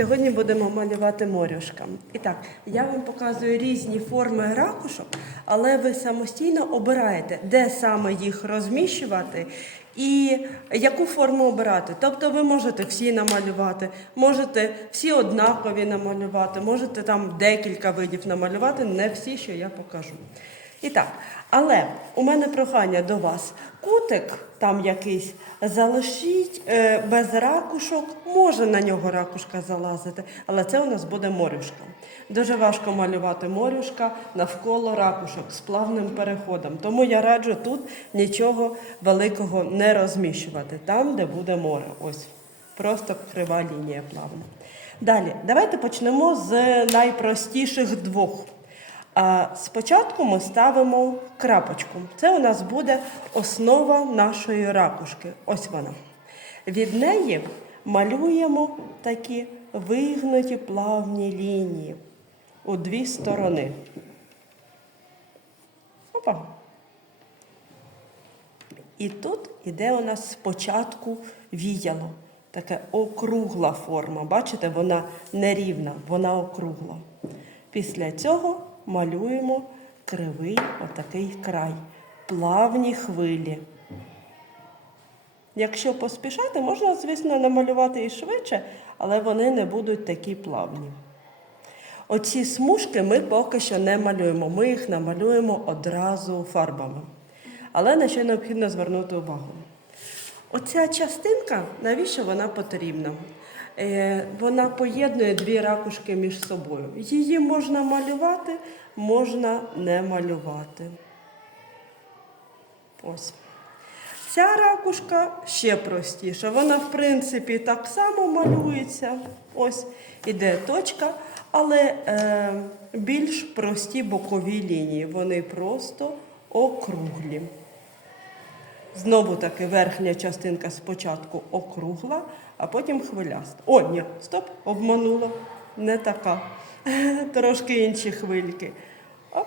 Сьогодні будемо малювати морюшка. І так, я вам показую різні форми ракушок, але ви самостійно обираєте, де саме їх розміщувати і яку форму обирати. Тобто ви можете всі намалювати, можете всі однакові намалювати, можете там декілька видів намалювати, не всі, що я покажу. І так, але у мене прохання до вас. Кутик там якийсь залишіть е, без ракушок, може на нього ракушка залазити, але це у нас буде морюшка. Дуже важко малювати морюшка навколо ракушок з плавним переходом. Тому я раджу тут нічого великого не розміщувати, там, де буде море. Ось просто крива лінія плавна. Далі, давайте почнемо з найпростіших двох. А спочатку ми ставимо крапочку. Це у нас буде основа нашої ракушки. Ось вона. Від неї малюємо такі вигнуті плавні лінії у дві сторони. Опа. І тут іде у нас спочатку віяло. Таке округла форма. Бачите, вона нерівна, вона округла. Після цього малюємо кривий отакий край, плавні хвилі. Якщо поспішати, можна, звісно, намалювати і швидше, але вони не будуть такі плавні. Оці смужки ми поки що не малюємо, ми їх намалюємо одразу фарбами. Але на що необхідно звернути увагу? Оця частинка, навіщо вона потрібна? Е, вона поєднує дві ракушки між собою. Її можна малювати, можна не малювати. Ось. Ця ракушка ще простіша. Вона, в принципі, так само малюється. Ось іде точка, але е, більш прості бокові лінії. Вони просто округлі. Знову таки верхня частинка спочатку округла, а потім хвиляста. О, ні, стоп, обманула. Не така. Трошки інші хвильки. Оп.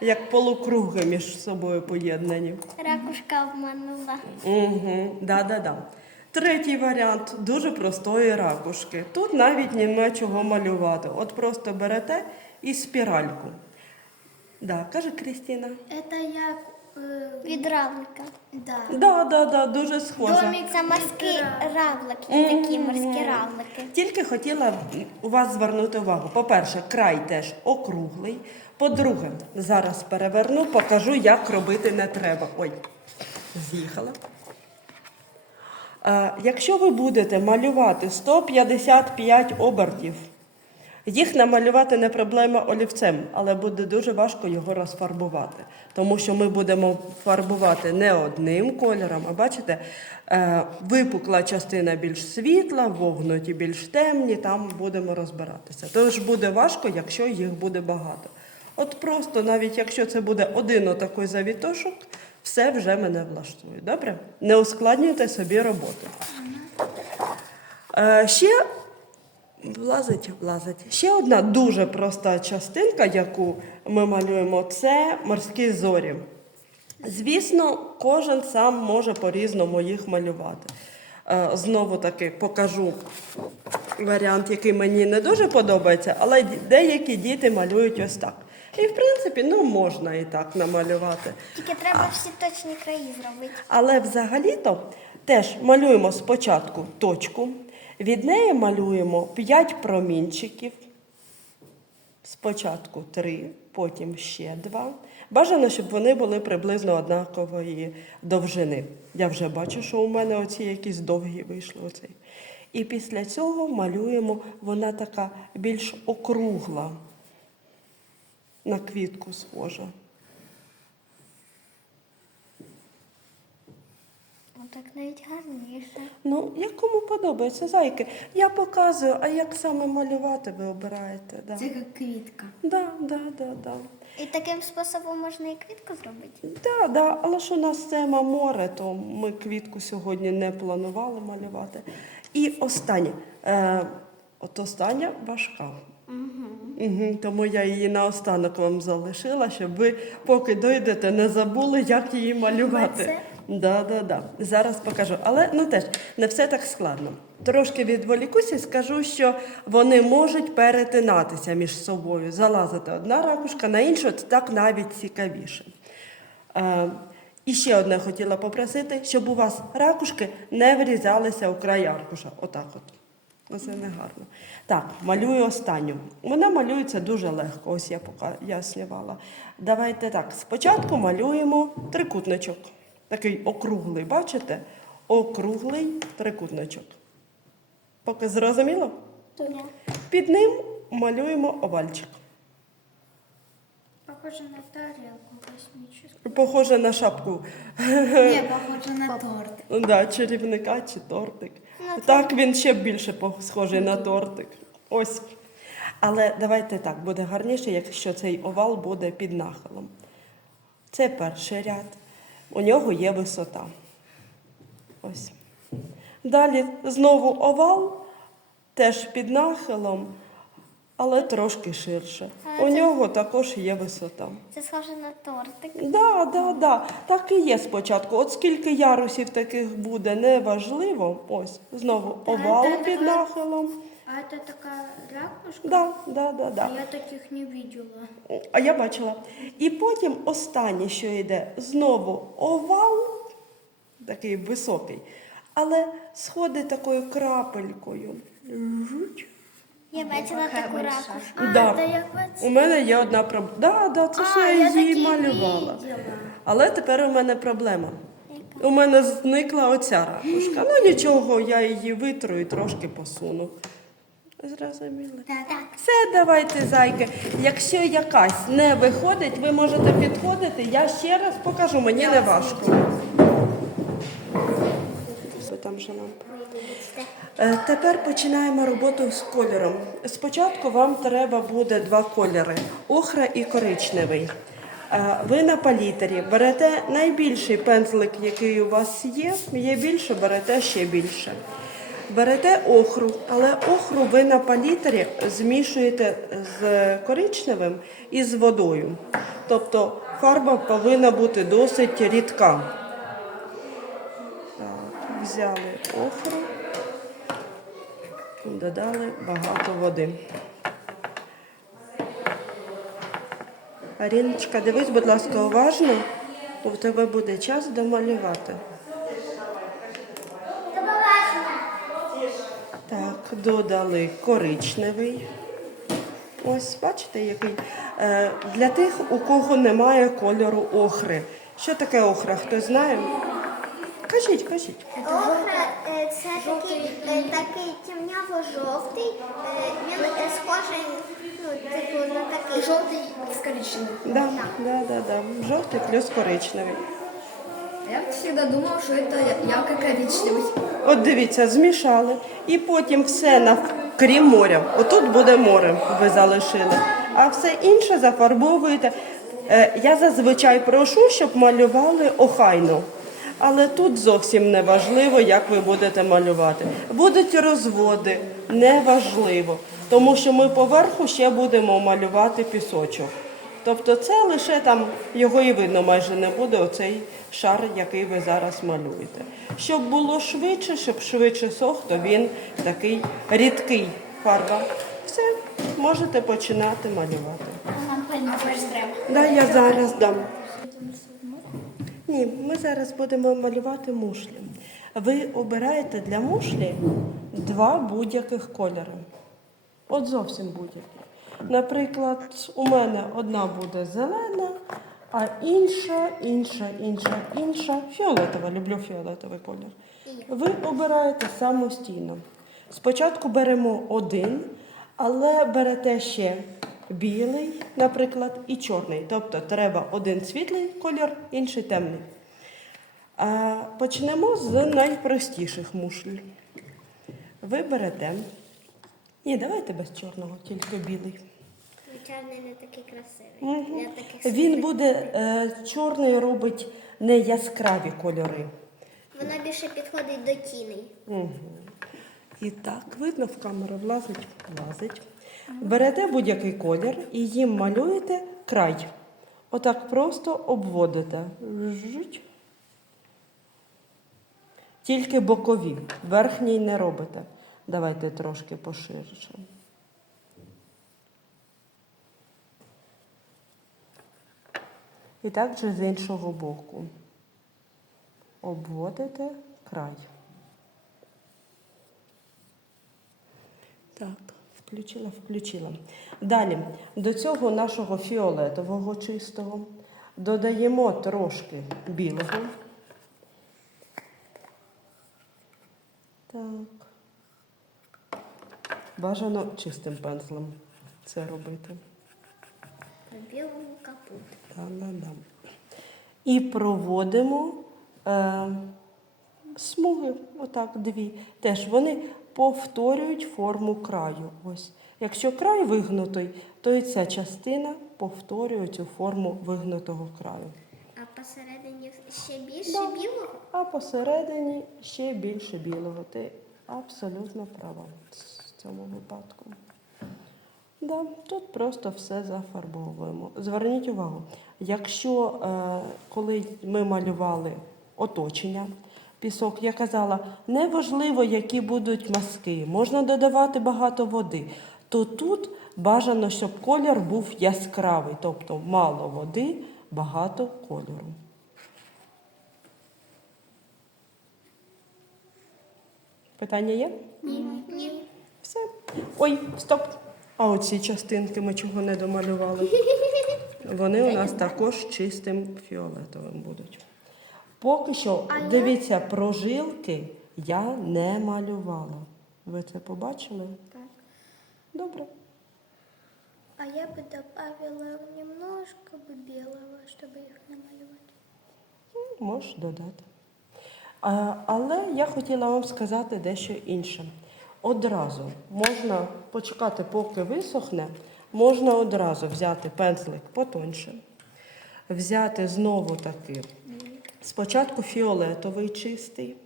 Як полукруги між собою поєднані. Ракушка обманула. Угу, да-да-да. Третій варіант дуже простої ракушки. Тут навіть нема чого малювати. От просто берете і спіральку. Да, каже Крістіна. Это як Від равлика. да. Да, да, да, дуже схожа. Домик Це морський равлик, є такі морські равлики. Тільки хотіла у вас звернути увагу. По-перше, край теж округлий. По-друге, зараз переверну, покажу, як робити не треба. Ой, з'їхала. Е, Якщо ви будете малювати 155 обертів, їх намалювати не проблема олівцем, але буде дуже важко його розфарбувати. Тому що ми будемо фарбувати не одним кольором, а бачите, е, випукла частина більш світла, вогнуті більш темні, там будемо розбиратися. Тож буде важко, якщо їх буде багато. От просто, навіть якщо це буде один отакий завітошок, все вже мене влаштує. Добре? Не ускладнюйте собі роботу. Е, ще влазить, влазить. Ще одна дуже проста частинка, яку ми малюємо, це морські зорі. Звісно, кожен сам може по-різному їх малювати. Е, Знову таки покажу варіант, який мені не дуже подобається, але деякі діти малюють ось так. І в принципі, ну можна і так намалювати. Тільки треба всі точні краї зробити. Але взагалі-то теж малюємо спочатку точку, від неї малюємо 5 промінчиків. Спочатку 3, потім ще 2. Бажано, щоб вони були приблизно однакової довжини. Я вже бачу, що у мене оці якісь довгі вийшли. Оцей. І після цього малюємо, вона така більш округла, на квітку схожа. Отак навіть гарніше. Ну, як кому подобається, зайки. Я показую, а як саме малювати, ви обираєте. Да. Це як квітка. Да, да, да, да. І таким способом можна і квітку зробити. Да, да. Але ж у нас тема море, то ми квітку сьогодні не планували малювати. І останнє. Е, от остання важка. Угу. Тому я її наостанок вам залишила, щоб ви, поки дойдете, не забули, як її малювати. Це Да, да, да. Зараз покажу. Але ну теж не все так складно. Трошки відволікуся і скажу, що вони можуть перетинатися між собою, залазити одна ракушка на іншу, це так навіть цікавіше. Е, і ще одне хотіла попросити, щоб у вас ракушки не врізалися у край аркуша. Отак от. Оце не гарно. Так, малюю останню. Вона малюється дуже легко, ось я пояснювала. Давайте так, спочатку малюємо трикутничок. Такий округлий, бачите? Округлий трикутничок. Поки зрозуміло? Під ним малюємо овальчик. Похоже на тарелку космическую. Похоже на шапку Не, похоже на торт. ну, да, чарівника чи тортик. Так він ще більше схожий на тортик. Ось. Але давайте так, буде гарніше, якщо цей овал буде під нахилом. Це перший ряд. У нього є висота. Ось. Далі знову овал, теж під нахилом, але трошки ширше. У нього також є висота. Це схоже на тортик. Да, да, да. Так і є спочатку. От скільки ярусів таких буде, неважливо. Ось, знову овал під нахилом. А это такая ракушка? Да, да, да, да. Я таких не видела. А я бачила. І потім останнє, що йде, знову овал, такий високий, але сходить такою крапелькою. Жуть. Я бачила таку ракушку. А, Да. это я хотела. У мене є одна проблема. Да, да, це що А, я я її такі малювала. Але тепер у мене проблема. У мене зникла оця ракушка. Ну нічого, я її витру і трошки посуну. Зрозуміли? Так. Все, давайте, зайки. Якщо якась не виходить, ви можете підходити. Я ще раз покажу, мені не важко. Там же нам? Е, Тепер починаємо роботу з кольором. Спочатку вам треба буде два кольори охра і коричневий. Е, Ви на палітері берете найбільший пензлик, який у вас є. Є більше, берете ще більше. Берете охру, але охру ви на палітері змішуєте з коричневим і з водою. Тобто фарба повинна бути досить рідка. Так, взяли охру, додали багато води. Аріночка, дивись, будь ласка, уважно, у тебе буде час домалювати. Так, додали коричневий. Ось, бачите, який. Е, для тих, у кого немає кольору охри. Що таке охра? Хтось знає? Кажіть, кажіть. Охра е, це такий, е, такий темняво-жовтий, він схожий ну, типу, на такий. Желтый с коричневым. Да, да, да, да. Жовтий плюс коричневий. Я всегда думал, что это ярко-коричневый. От дивіться, змішали. І потім все на крім моря. Отут буде море, ви залишили. А все інше зафарбовуєте. Е, Я зазвичай прошу, щоб малювали охайно. Але тут зовсім не важливо, як ви будете малювати. Будуть розводи, неважливо. Тому що ми поверху ще будемо малювати пісочок. Тобто це лише там його і видно майже не буде, оцей шар, який ви зараз малюєте. Щоб було швидше, щоб швидше сох, то він такий рідкий фарба. Все, можете починати малювати. Нам треба. Да, я зараз дам. Ні, ми зараз будемо малювати мушлі. Ви обираєте для мушлі два будь-яких кольори. От зовсім будь-які. Наприклад, у мене одна буде зелена, а інша, інша, інша, інша фіолетова. Люблю фіолетовий колір. Ви обираєте самостійно. Спочатку беремо один, але берете ще білий, наприклад, і чорний. Тобто треба один світлий колір, інший темний. Почнемо з найпростіших мушль. Ви берете. Ні, давайте без чорного, тільки білий. Чорний не такий красивий. Мгм. Я таких Він буде е, чорний робить не яскраві кольори. Вона більше підходить до тіней. Угу. І так, видно в камеру влазить, влазить. Берете будь-який колір і їм малюєте край. Отак просто обводите. Жуть. Тільки бокові, верхній не робите. Давайте трошки поширше. І так же з іншого боку. Обводите край. Так, включила, включила. Далі, до цього нашого фіолетового чистого додаємо трошки білого. Так. Бажано чистим пензлем це робити. Білому капут. Да-да-да. І проводимо е, смуги, отак, дві. Теж вони повторюють форму краю. Ось. Якщо край вигнутий, то і ця частина повторює цю форму вигнутого краю. А посередині ще більше Да. білого? А посередині ще більше білого. Ти абсолютно права цьому випадку. Да, тут просто все зафарбовуємо. Зверніть увагу, якщо е, коли ми малювали оточення, пісок, я казала, неважливо, які будуть мазки, можна додавати багато води, то тут бажано, щоб колір був яскравий, тобто мало води, багато кольору. Питання є? Ні. Ні. Все. Ой, стоп. А оці частинки ми чого не домалювали? Вони у нас також чистим фіолетовим будуть. Поки що, А я- дивіться, прожилки я не малювала. Ви це побачили? Так. Добре. А я бы добавила немножко бы белого, чтобы их намалевать. Ну, Можеш додати. А, але я хотіла вам сказати дещо інше. Одразу можна почекати, поки висохне, можна одразу взяти пензлик потоньше, взяти знову таки спочатку фіолетовий чистий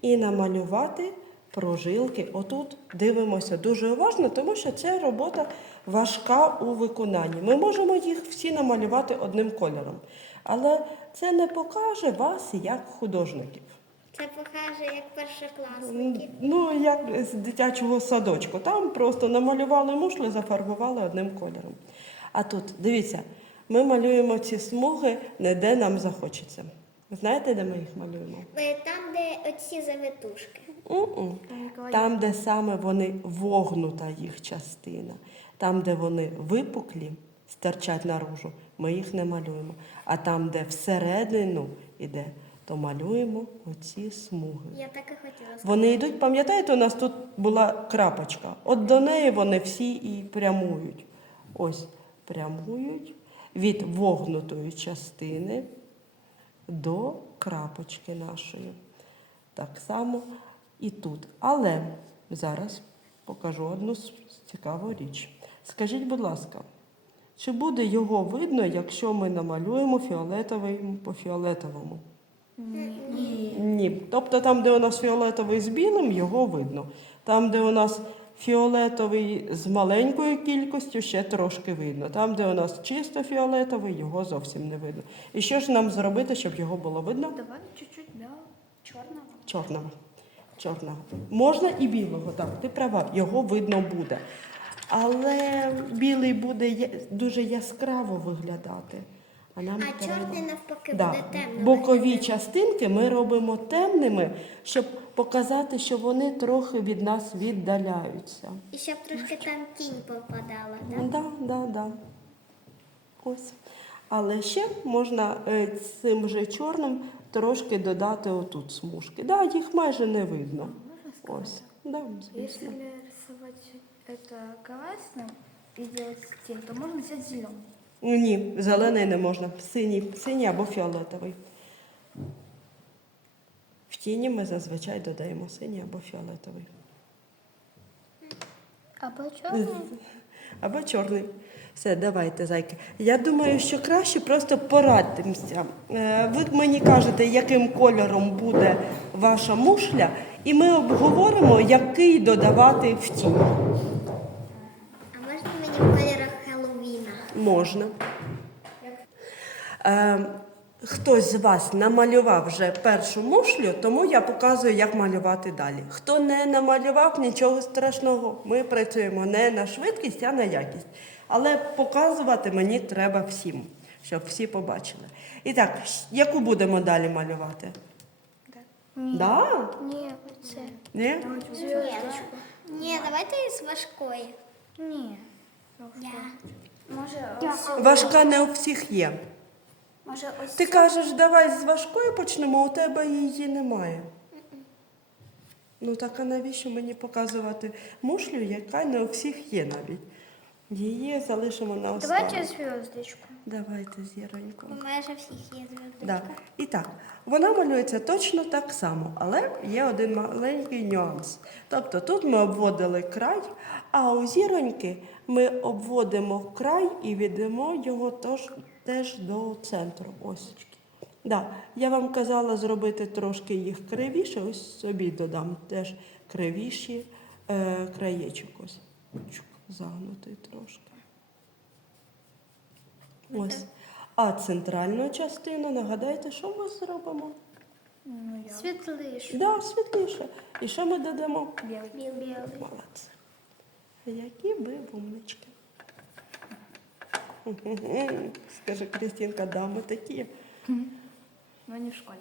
і намалювати прожилки. Отут дивимося дуже уважно, тому що це робота важка у виконанні. Ми можемо їх всі намалювати одним кольором, але це не покаже вас як художників. Це покаже як першокласники. Ну, як з дитячого садочку. Там просто намалювали мушли, зафарбували одним кольором. А тут, дивіться, ми малюємо ці смуги не де нам захочеться. Знаєте, де ми їх малюємо? Е, Там, де оці завитушки. У-у. Там, де саме вони вогнута їх частина, там, де вони випуклі, стирчать наружу, ми їх не малюємо. А там, де всередину йде, то малюємо оці смуги. Я так і хотіла сказати. Вони йдуть, пам'ятаєте, у нас тут була крапочка. От до неї вони всі і прямують. Ось прямують від вогнутої частини до крапочки нашої. Так само і тут. Але зараз покажу одну цікаву річ. Скажіть, будь ласка, чи буде його видно, якщо ми намалюємо фіолетовий по фіолетовому? Ні. Тобто там, де у нас фіолетовий з білим, його видно. Там, де у нас фіолетовий з маленькою кількістю, ще трошки видно. Там, де у нас чисто фіолетовий, його зовсім не видно. І що ж нам зробити, щоб його було видно? Добавить чуть-чуть белого, черного. Чорного. Чорного. Можна і білого, так, ти права, його видно буде. Але білий буде дуже яскраво виглядати. А, нам А треба- чорний навпаки Да. буде темним. Бокові частинки ми робимо темними, щоб показати, що вони трохи від нас віддаляються. І щоб трошки там тінь попадала, так? Так, да, да, да. Ось. Але ще можна е, цим же чорним трошки додати отут смужки. Да, їх майже не видно. Ось. Да, звісно. Если рисовать это красным и делать тень, то можно взять зеленый. Ні, зелений не можна. Синій, синій або фіолетовий. В тіні ми зазвичай додаємо синій або фіолетовий. Або чорний. Або чорний. Все, давайте, зайки. Я думаю, що краще просто порадимося. Е, Ви мені кажете, яким кольором буде ваша мушля, і ми обговоримо, який додавати в тінь. А можна мені в кольорах Хеллоуіна? Можна. Е, хтось з вас намалював вже першу мушлю, тому я показую, як малювати далі. Хто не намалював, нічого страшного. Ми працюємо не на швидкість, а на якість. Але показувати мені треба всім, щоб всі побачили. І так, яку будемо далі малювати? Ні. Да? Ні, це. Ні? Зв'язочку. Ні, давайте з важкої. Ні. Я. Може, ось. Важка не у всіх є. Може, ось Ти кажеш, давай з важкою почнемо, у тебе її немає. Ну так а навіщо мені показувати мушлю, яка не у всіх є навіть? Її залишимо на останок. Давайте зв'язочку. Давайте зіронько. майже всіх є зв'язочка. Да. І так, вона малюється точно так само, але є один маленький нюанс. Тобто тут ми обводили край, а у зіроньки ми обводимо край і відемо його тож, теж до центру. Ось. Да. Я вам казала зробити трошки їх кривіше, ось собі додам теж кривіші е, краєчок. Ось. Загнутий трошки. Ось. А центральну частину, нагадайте, що ми зробимо? Ну, я. Світліше. Да, світліше. І що ми додамо? Білий. Білий. Молодці. Які ви умнички. Скаже Крістінка, да, ми такі. Ну, не в школі.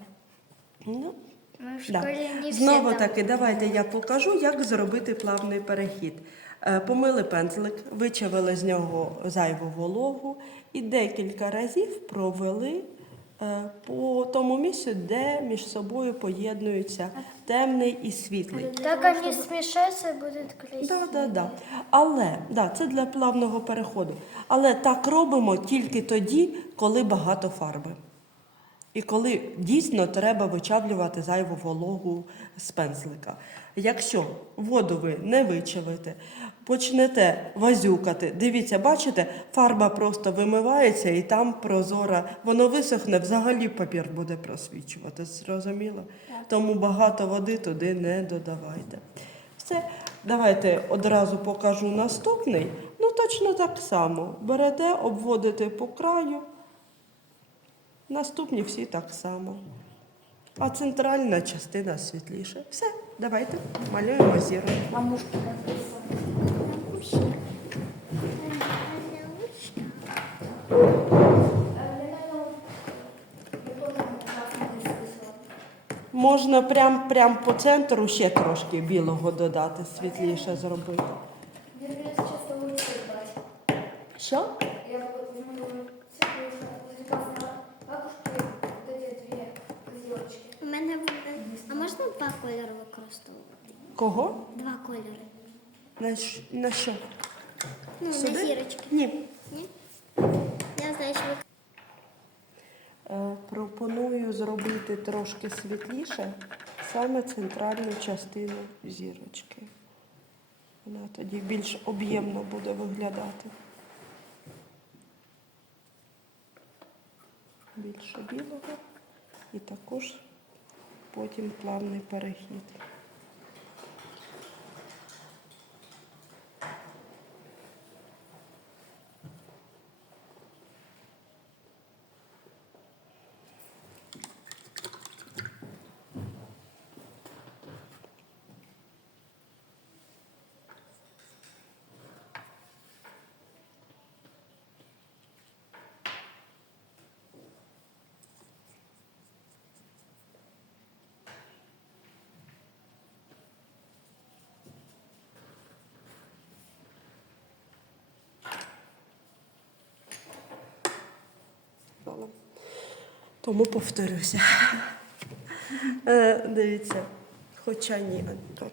Ну, Ми в Да. не всі Знову таки, давайте я покажу, як зробити плавний перехід. Е, Помили пензлик, вичавили з нього зайву вологу і декілька разів провели е, по тому місцю, де між собою поєднуються темний і світлий. Так вони смішаються, буде красиво. Да, да, да. Але да, це для плавного переходу. Але так робимо тільки тоді, коли багато фарби. І коли дійсно треба вичавлювати зайву вологу з пензлика. Якщо воду ви не вичавите, почнете вазюкати, дивіться, бачите, фарба просто вимивається і там прозора, воно висохне, взагалі папір буде просвічувати. Зрозуміло? Тому багато води туди не додавайте. Все, давайте одразу покажу наступний. Ну, точно так само. Берете, обводите по краю. Наступні всі так само. А центральна частина світліше. Все, давайте малюємо зірку. А Можна прям, прям по центру ще трошки білого додати, світліше зробити. Що? У мене буде. А можна два кольори використовувати? Кого? Два кольори. На, щ- на що? Ну, Сюди? на зірочки. Ні. Ні? Я знаю, що ви Е, Пропоную зробити трошки світліше саме центральну частину зірочки. Вона тоді більш об'ємно буде виглядати. Більше білого і також потім плавний перехід. Мало. Тому повторюся. Е, Дивіться, хоча ні, так